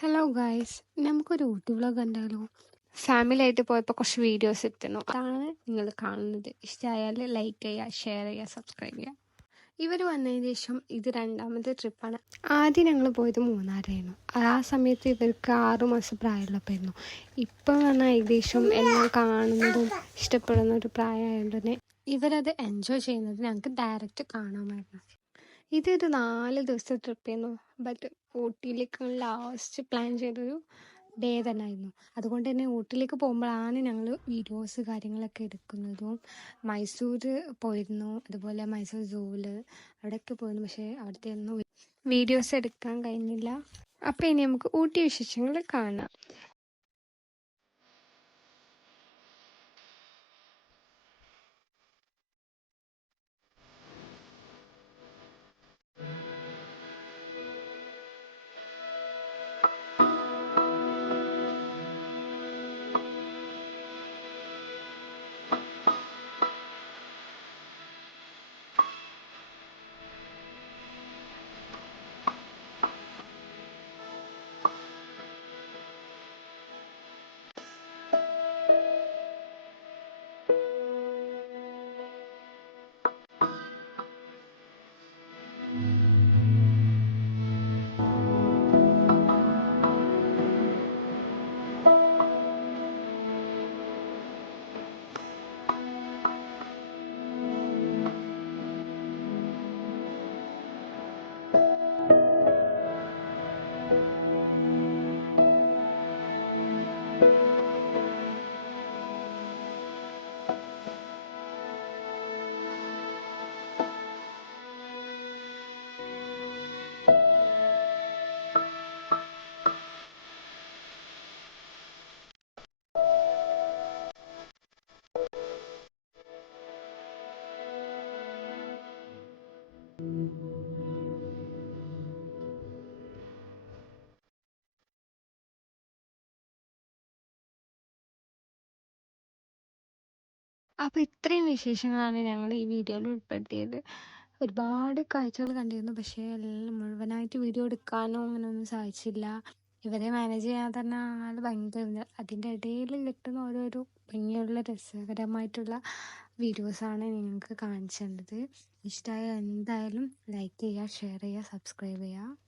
Hello guys, നമുക്കൊരു Ooty vlog കണ്ടാലോ? Family ആയിട്ട് പോയപ്പോൾ കുറച്ച് വീഡിയോസ് ഇട്ടിരുന്നു. അതാണ് നിങ്ങൾ കാണുന്നത്. ഇഷ്ടമായാൽ ലൈക്ക് ചെയ്യുക, ഷെയർ ചെയ്യുക, സബ്സ്ക്രൈബ് ചെയ്യുക. ഇവർ വന്നതിന് ശേഷം ഇത് രണ്ടാമത്തെ ട്രിപ്പാണ്. ആദ്യം ഞങ്ങൾ പോയത് മൂന്നാറായിരുന്നു. ആ സമയത്ത് ഇവർക്ക് 6 മാസം പ്രായമുള്ളപ്പായിരുന്നു. ഇപ്പം പറഞ്ഞാൽ ഏകദേശം എല്ലാം കാണുന്നതും ഇഷ്ടപ്പെടുന്ന ഒരു പ്രായമായതുകൊണ്ട് തന്നെ ഇവരത് എൻജോയ് ചെയ്യുന്നത് ഞങ്ങൾക്ക് ഡയറക്റ്റ് കാണാമായിരുന്നു. ഇതൊരു 4 ദിവസത്തെ ട്രിപ്പായിരുന്നു. ബട്ട് ഊട്ടിയിലേക്ക് ലാസ്റ്റ് പ്ലാൻ ചെയ്തൊരു ഡേ തന്നെ ആയിരുന്നു. അതുകൊണ്ട് തന്നെ ഊട്ടിയിലേക്ക് പോകുമ്പോഴാണ് ഞങ്ങൾ വീഡിയോസ് കാര്യങ്ങളൊക്കെ എടുക്കുന്നതും. മൈസൂർ പോയിരുന്നു, അതുപോലെ മൈസൂർ സൂവിൽ അവിടെയൊക്കെ പോയിരുന്നു. പക്ഷേ അവിടുത്തെ ഒന്നും വീഡിയോസ് എടുക്കാൻ കഴിഞ്ഞില്ല. അപ്പോൾ ഇനി നമുക്ക് ഊട്ടി വിശേഷങ്ങൾ കാണാം. അപ്പോൾ ഇത്രയും വിശേഷങ്ങളാണ് ഞങ്ങൾ ഈ വീഡിയോയിൽ ഉൾപ്പെടുത്തിയത്. ഒരുപാട് കാഴ്ചകൾ കണ്ടിരുന്നു, പക്ഷേ എല്ലാം മുഴുവനായിട്ട് വീഡിയോ എടുക്കാനോ അങ്ങനെയൊന്നും സാധിച്ചില്ല. ഇവരെ മാനേജ് ചെയ്യാൻ തന്നെ ആൾ ഭയങ്കര, അതിൻ്റെ ഇടയിൽ കിട്ടുന്ന ഓരോരോ ഭംഗിയുള്ള രസകരമായിട്ടുള്ള വീഡിയോസാണ് നിങ്ങൾക്ക് കാണിച്ചു തന്നത്. ഇഷ്ടമായ എന്തായാലും ലൈക്ക് ചെയ്യുക, ഷെയർ ചെയ്യുക, സബ്സ്ക്രൈബ് ചെയ്യുക.